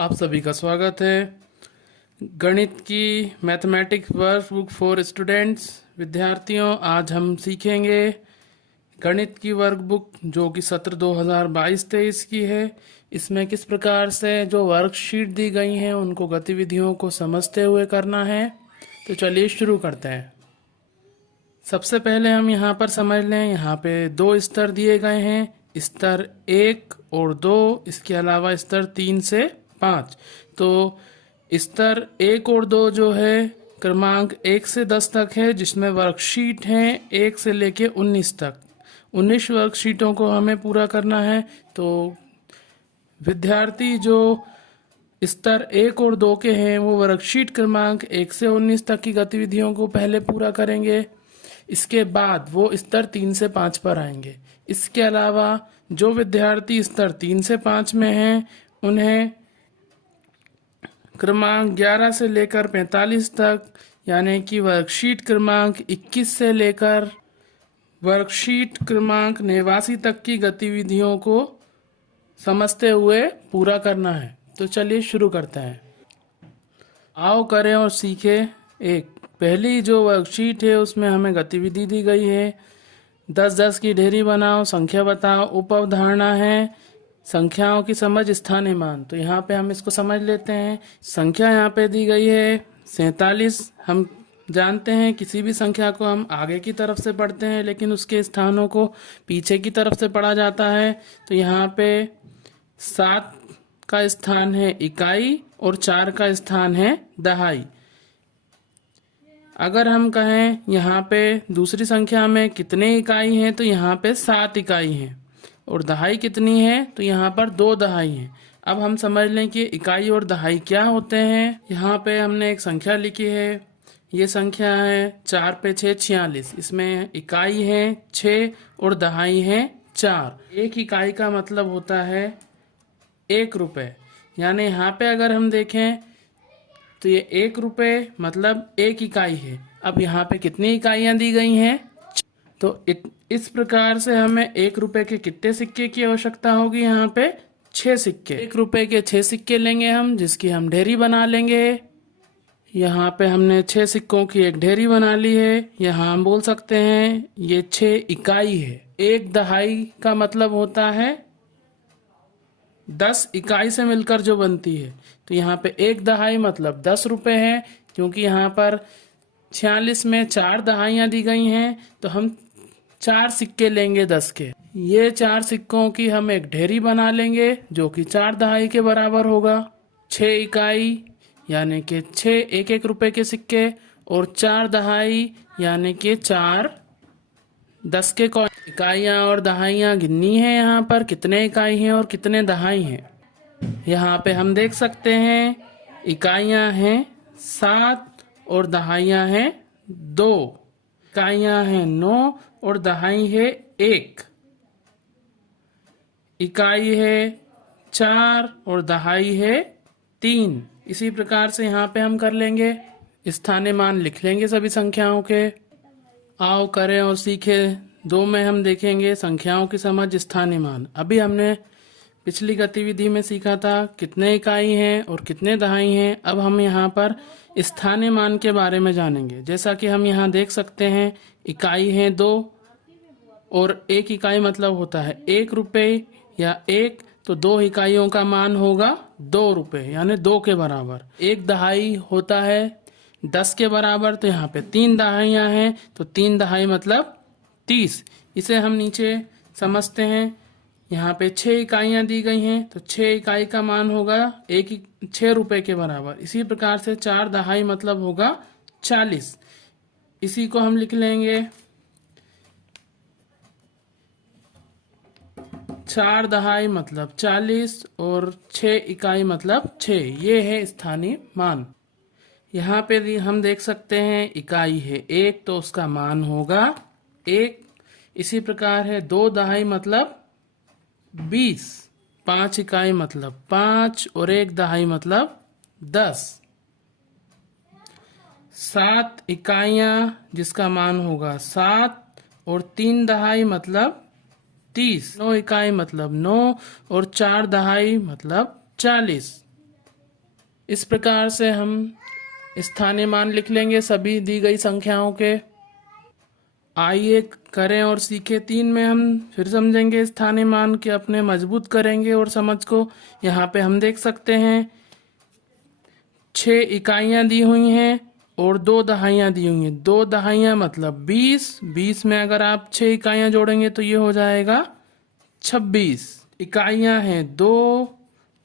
आप सभी का स्वागत है। गणित की मैथमेटिक्स वर्कबुक फॉर स्टूडेंट्स विद्यार्थियों, आज हम सीखेंगे गणित की वर्कबुक जो कि सत्र 2022-23 की है। इसमें किस प्रकार से जो वर्कशीट दी गई हैं उनको गतिविधियों को समझते हुए करना है। तो चलिए शुरू करते हैं। सबसे पहले हम यहाँ पर समझ लें, यहाँ पे दो स्तर दिए गए हैं, स्तर 1 और 2, इसके अलावा स्तर 3 से 5। तो स्तर 1 और 2 जो है क्रमांक 1 से 10 तक है, जिसमें वर्कशीट हैं 1 से लेके 19 तक। 19 वर्कशीटों को हमें पूरा करना है। तो विद्यार्थी जो स्तर 1 और 2 के हैं वो वर्कशीट क्रमांक 1 से 19 तक की गतिविधियों को पहले पूरा करेंगे। इसके बाद वो स्तर 3 से 5 पर आएंगे। इसके अलावा जो विद्यार्थी स्तर 3 से 5 में हैं उन्हें क्रमांक 11 से लेकर 45 तक, यानी कि वर्कशीट क्रमांक 21 से लेकर वर्कशीट क्रमांक 89 तक की गतिविधियों को समझते हुए पूरा करना है। तो चलिए शुरू करते हैं। आओ करें और सीखें। पहली जो वर्कशीट है उसमें हमें गतिविधि दी गई है, 10-10 की ढेरी बनाओ, संख्या बताओ। उप अवधारणा है संख्याओं की समझ, स्थानीय मान। तो यहाँ पे हम इसको समझ लेते हैं। संख्या यहाँ पे दी गई है 47। हम जानते हैं किसी भी संख्या को हम आगे की तरफ से पढ़ते हैं, लेकिन उसके स्थानों को पीछे की तरफ से पढ़ा जाता है। तो यहाँ पे 7 का स्थान है इकाई और 4 का स्थान है दहाई। अगर हम कहें यहाँ पे दूसरी संख्या में कितने इकाई हैं, तो यहाँ पे 7 इकाई हैं। और दहाई कितनी है, तो यहाँ पर 2 दहाई हैं। अब हम समझ लें कि इकाई और दहाई क्या होते हैं। यहाँ पे हमने एक संख्या लिखी है, ये संख्या है 4 पे 6 46। इसमें इकाई है 6 और दहाई है 4। एक इकाई का मतलब होता है 1 रुपये। यानी यहाँ पे अगर हम देखें तो ये 1 रुपये मतलब 1 इकाई है। अब यहाँ पे कितनी इकाइयाँ दी गई हैं, तो इस प्रकार से हमें 1 रुपये के कितने सिक्के की आवश्यकता होगी, यहाँ पे 6 सिक्के। 1 रुपये के 6 सिक्के लेंगे हम, जिसकी हम ढेरी बना लेंगे। यहाँ पे हमने 6 सिक्कों की एक ढेरी बना ली है। यहाँ हम बोल सकते हैं ये 6 इकाई है। 1 दहाई का मतलब होता है 10 इकाई से मिलकर जो बनती है। तो यहाँ पे 1 दहाई मतलब 10 रुपये है। क्योंकि यहाँ पर 46 में 4 दहाइयाँ दी गई हैं, तो हम 4 सिक्के लेंगे 10 के। ये 4 सिक्कों की हम एक ढेरी बना लेंगे जो कि 4 दहाई के बराबर होगा। 6 इकाई यानी कि 6 1-1 रुपये के सिक्के, और 4 दहाई यानी कि 4 10 के कॉइन। इकाइयाँ और दहाइयाँ गिननी है। यहाँ पर कितने इकाई हैं और कितने दहाई हैं, यहाँ पे हम देख सकते हैं। इकाइयाँ हैं 7 और दहाइयाँ हैं 2। इकाइयाँ हैं 9 और दहाई है 1। इकाई है 4 और दहाई है 3। इसी प्रकार से यहाँ पे हम कर लेंगे। स्थानीय मान लिख लेंगे सभी संख्याओं के। आओ करें और सीखें। 2 में हम देखेंगे संख्याओं की समझ, स्थानीय मान। अभी हमने पिछली गतिविधि में सीखा था कितने इकाई हैं और कितने दहाई हैं। अब हम यहाँ पर स्थानीय मान के बारे में जानेंगे। जैसा कि हम यहाँ देख सकते हैं, इकाई है 2 और 1 इकाई मतलब होता है 1 रुपये या 1, तो 2 इकाइयों का मान होगा 2 रुपये, यानी 2 के बराबर। 1 दहाई होता है 10 के बराबर, तो यहाँ पे 3 दहाइयाँ हैं, तो 3 दहाई मतलब 30। इसे हम नीचे समझते हैं। यहाँ पे 6 इकाइयाँ दी गई हैं, तो 6 इकाई का मान होगा 6 रुपये के बराबर। इसी प्रकार से 4 दहाई मतलब होगा 40। इसी को हम लिख लेंगे 4 दहाई मतलब 40 और 6 इकाई मतलब 6। ये है स्थानीय मान। यहाँ पे हम देख सकते हैं इकाई है 1, तो उसका मान होगा 1। इसी प्रकार है 2 दहाई मतलब 20। 5 इकाई मतलब 5 और 1 दहाई मतलब 10। 7 इकाइयाँ जिसका मान होगा 7 और 3 दहाई मतलब 30। 9 इकाई मतलब 9 और 4 दहाई मतलब 40। इस प्रकार से हम स्थानीय मान लिख लेंगे सभी दी गई संख्याओं के। आइए करें और सीखें 3 में हम फिर समझेंगे स्थानीय मान के अपने मजबूत करेंगे और समझ को। यहाँ पे हम देख सकते हैं 6 इकाइयाँ दी हुई हैं और 2 दहाइयाँ दी हुई हैं। 2 दहाइयाँ मतलब 20। 20 में अगर आप 6 इकाइयाँ जोड़ेंगे तो ये हो जाएगा 26। इकाइयाँ हैं 2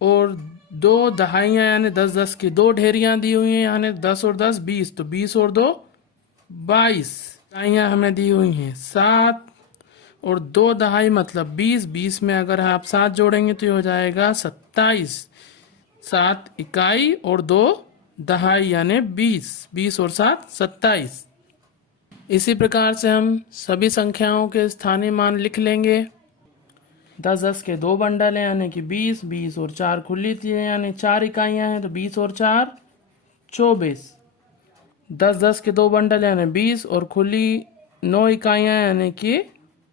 और 2 दहाइयाँ यानी 10-10 की 2 ढेरियाँ दी हुई हैं यानी 10 और 10 20। तो 20 और 2 22। इकाइयाँ हमें दी हुई हैं 7 और 2 दहाई मतलब 20। 20 में अगर आप 7 जोड़ेंगे तो ये हो जाएगा 27। 7 इकाई और 2 दहाई यानी 20। 20 और 7 27। इसी प्रकार से हम सभी संख्याओं के स्थानीय मान लिख लेंगे। 10-10 के 2 बंडल हैं यानी कि 20। 20 और 4 खुली थी यानी 4 इकाइयाँ हैं तो 20 और 4 24। 10-10 के 2 बंडल यानी 20 और खुली 9 इकाइयाँ यानी कि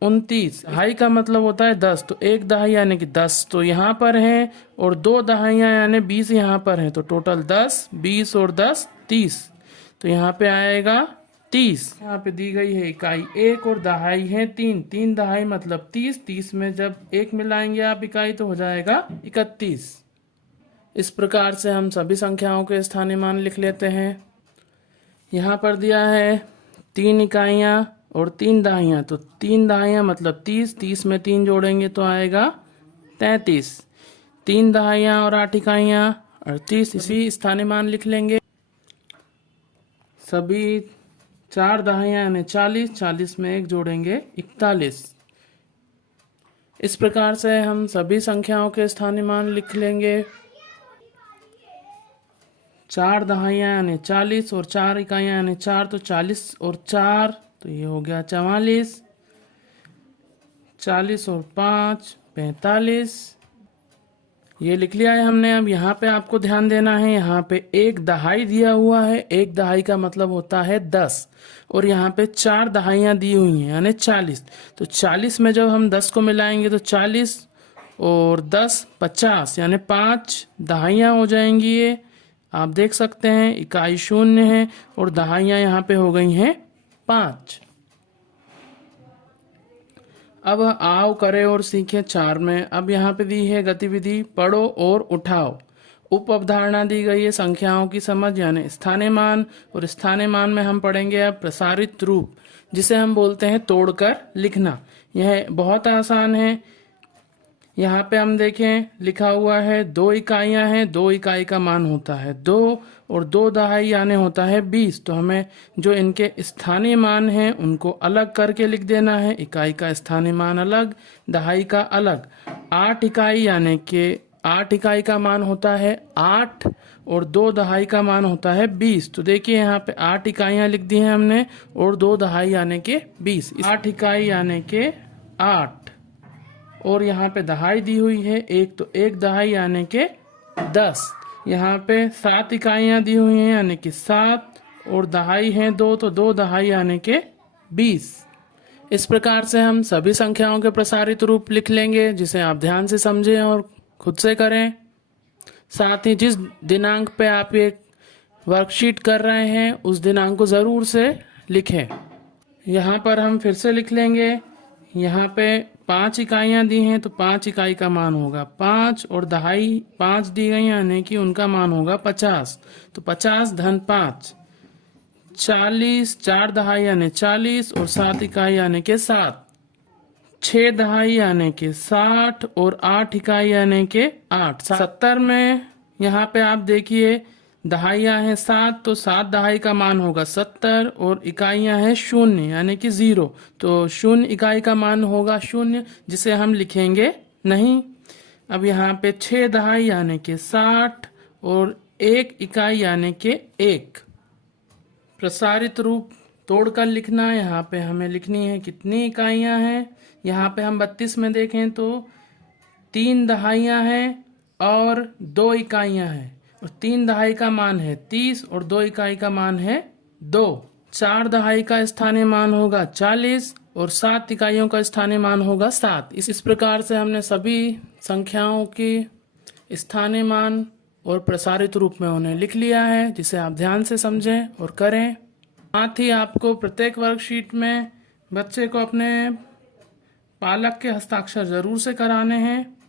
29। दहाई का मतलब होता है 10, तो 1 दहाई यानी कि 10 तो यहाँ पर है और 2 दहाइयाँ यानी 20 यहाँ पर है। तो टोटल 10, 20 और 10 30। तो यहाँ पे आएगा 30। यहाँ पे दी गई है इकाई 1 और दहाई है 3। 3 दहाई मतलब 30। 30 में जब 1 मिलाएंगे आप इकाई तो हो जाएगा 31। इस प्रकार से हम सभी संख्याओं के स्थानीय मान लिख लेते हैं। यहाँ पर दिया है 3 इकाइयाँ और 3 दहाइयाँ, तो 3 दहाइयाँ मतलब 30। 30 में 3 जोड़ेंगे तो आएगा 33। 3 दहाइयाँ और 8 इकाइयाँ 38। इसी स्थानीय मान लिख लेंगे। सभी 4 दहाइयाँ यानी 40। 40 में 1 जोड़ेंगे 41। इस प्रकार से हम सभी संख्याओं के स्थानीय मान लिख लेंगे। 4 दहाइयाँ यानी 40 और 4 इकाइयाँ यानी 4, तो 40 और 4 तो ये हो गया 44। 40 और 5 45। ये लिख लिया है हमने। अब यहाँ पे आपको ध्यान देना है, यहाँ पे 1 दहाई दिया हुआ है। 1 दहाई का मतलब होता है 10 और यहाँ पे 4 दहाइयाँ दी हुई हैं यानी 40। तो 40 में जब हम 10 को मिलाएंगे तो 40 और 10 50 यानी 5 दहाइयाँ हो जाएंगी। ये आप देख सकते हैं इकाई 0 है और दहाइयाँ यहाँ पे हो गई हैं 5। अब आओ करें और सीखें 4 में। अब यहाँ पे दी है गतिविधि पढ़ो और उठाओ। उप अवधारणा दी गई है संख्याओं की समझ यानी स्थानीय मान, और स्थानीय मान में हम पढ़ेंगे अब प्रसारित रूप, जिसे हम बोलते हैं तोड़कर लिखना। यह बहुत आसान है। यहाँ पे हम देखें लिखा हुआ है 2 इकाइयाँ हैं। 2 इकाई का मान होता है 2 और 2 दहाई यानी होता है 20। तो हमें जो इनके स्थानीय मान हैं उनको अलग करके लिख देना है। इकाई का स्थानीय मान अलग, दहाई का अलग। 8 इकाई यानी कि 8 इकाई का मान होता है 8 और 2 दहाई का मान होता है 20। तो देखिए यहाँ पे 8 इकाइयाँ लिख दी हैं हमने और 2 दहाई यानी कि 20। 8 इकाई यानी कि 8 और यहाँ पे दहाई दी हुई है 1, तो 1 दहाई यानी कि 10। यहाँ पे 7 इकाइयाँ दी हुई हैं यानी कि 7 और दहाई हैं 2, तो 2 दहाई यानी कि 20। इस प्रकार से हम सभी संख्याओं के प्रसारित रूप लिख लेंगे, जिसे आप ध्यान से समझें और खुद से करें। साथ ही जिस दिनांक पे आप ये वर्कशीट कर रहे हैं उस दिनांक को ज़रूर से लिखें। यहाँ पर हम फिर से लिख लेंगे। यहाँ पे 5 इकाइयाँ दी हैं तो 5 इकाई का मान होगा 5 और दहाई 5 दी गई यानी कि उनका मान होगा 50। तो 50 धन 5 40। 4 दहाई यानी 40 और 7 इकाई यानी कि 7। 6 दहाई यानी कि 60 और 8 इकाई यानी कि 8। 70 में यहाँ पे आप देखिए दहाइयाँ हैं 7, तो 7 दहाई का मान होगा 70 और इकाइयाँ हैं 0 यानी कि 0। तो 0 इकाई का मान होगा 0, जिसे हम लिखेंगे नहीं। अब यहाँ पे 6 दहाई यानी कि 60 और 1 इकाई यानी कि 1। प्रसारित रूप तोड़कर लिखना। यहाँ पे हमें लिखनी है कितनी इकाइयाँ हैं। यहाँ पे हम 32 में देखें तो 3 दहाइयाँ हैं और 2 इकाइयाँ हैं और 3 दहाई का मान है 30 और 2 इकाई का मान है 2। 4 दहाई का स्थानीय मान होगा 40 और 7 इकाइयों का स्थानीय मान होगा 7। इस प्रकार से हमने सभी संख्याओं की स्थानीय मान और प्रसारित रूप में उन्हें लिख लिया है, जिसे आप ध्यान से समझें और करें। साथ ही आपको प्रत्येक वर्कशीट में बच्चे को अपने पालक के हस्ताक्षर जरूर से कराने हैं।